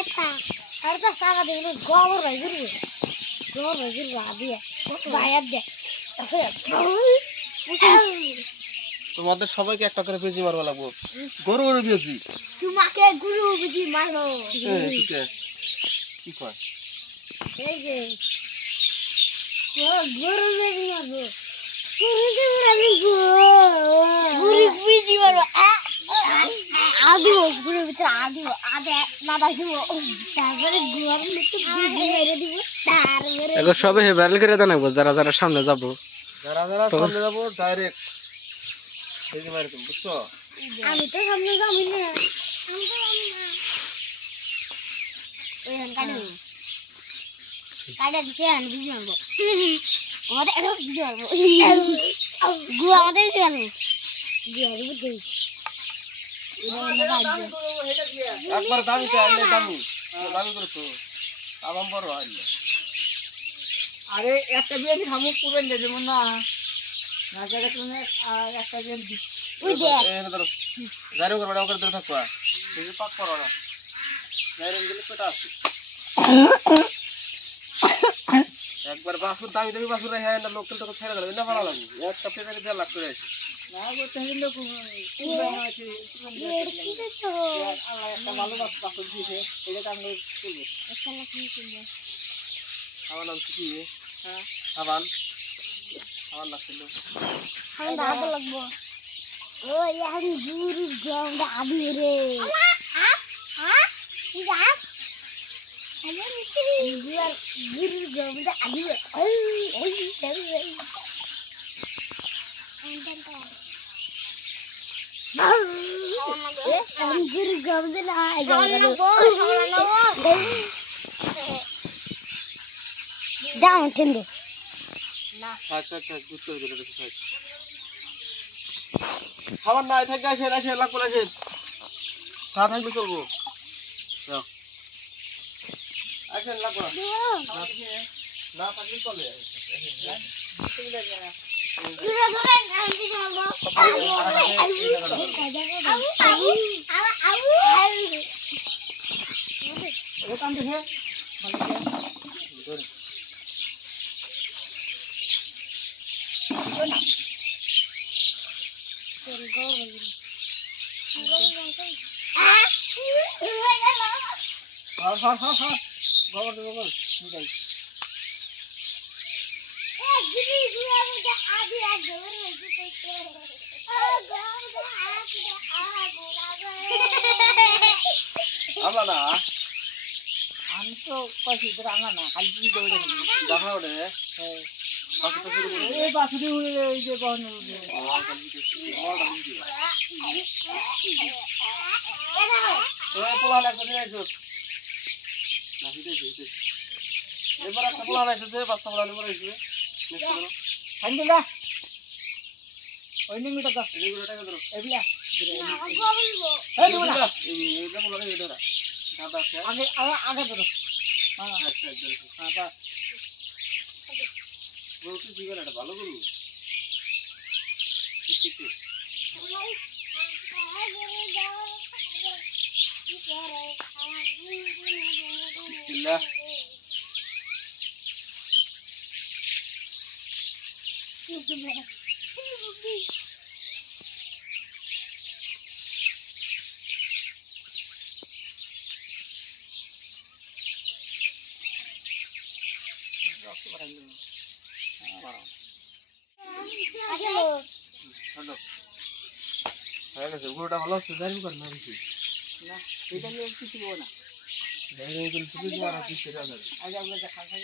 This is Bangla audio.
আর তা সারা দিন গোবর ভাই করবে দিয়ে বাইরে দে তোমাদের সবাইকে একটা করে বেজি মারবা লাগবো গরু গরু বেজি তোমাকে গুরু বুঝি মারবো কি কয় এই যে গরু বেজি মারবো গুরু বুঝি মারবো আদিও গুরু ভিতরে আদিও আদে নাদা দিব তারপরে গরু একটু বুঝি মেরে দিব তারপরে এগো সবে হে ব্যারেল করে দেন যারা যারা সামনে যাব যারা যারা সামনে যাবো ডাইরেক্ট বেজি মারি তুমি বুঝছো আমি তো সামনে যাবি না আমি তো জানি না এই কাটে দিছে আমি বুঝি মারবো আমাদের এটা বুঝি মারবো গু আমাদের বুঝি মারবো গু বুঝি একবার দামিতে আনলে দামি দামি করে তো আরাম বড় আনলে আরে একটা বিয়ে খামুক করবেন না যেমন না না জায়গা তুমি আর একটা বিয়ে ওই দে এনে ধরো জারি করে বড় করে ধরে থাকবা এই যে পাক করো না জারি গেলে পেটা আছে একবার বাসুর দামি দামি বাসুর রাখা না লোকাল তো ছেড়ে গেল না ভালো লাগে একটা পেটারে 1.5 লাখ করে আছে না করতে হইলে আছে আল্লাহ একটা ভালো বাসন দিয়েছে এটা কাম করে করবো আসলে কি করব খাওয়া নাম কি হ্যাঁ খাবার লাগছিল আমি দাঁড়াতে লাগবো ও আমি গুরু গঙ্গা আবি রে গুরু গঙ্গা আবি গুরু গঙ্গা দাম ঠেন্দে থাক দুধ করে দিলে থাক খাবার নাই থাকে আসে লাগ করে আসে তা থাকলে চলবো যাও আসেন লাগ করা না থাকলে চলে কাম দেখে গোবর গোবর নিকাই আমরা না আমি তো কইছি তোর আমরা না খালি তুমি দৌড়ে দেখা ওঠে পাশে শুরু করে এই বাসুরি হয়ে এই যে বহন পোলা লাগছে নিয়ে আইসো এবার একটা পোলা লাগছে বাচ্চা পোলা নিয়ে আইসো খাইতে না ওই নিমিটা দাও এগুলো টাকা ধরো এবলা এই পোলা এটা পোলা এটা দাদা আছে আগে আগে ধরো হ্যাঁ আচ্ছা হ্যাঁ বাস বলতে দিবেন এটা ভালো করু ঠিক বিসমিল্লাহ হ্যালো হয়ে গেছে গরুটা ভালো আছে জানি কর না বেশি না এটা নিয়ে কিছু বলো না জানি কিন্তু তুমি আর কিছু না আগে আমরা দেখা খাই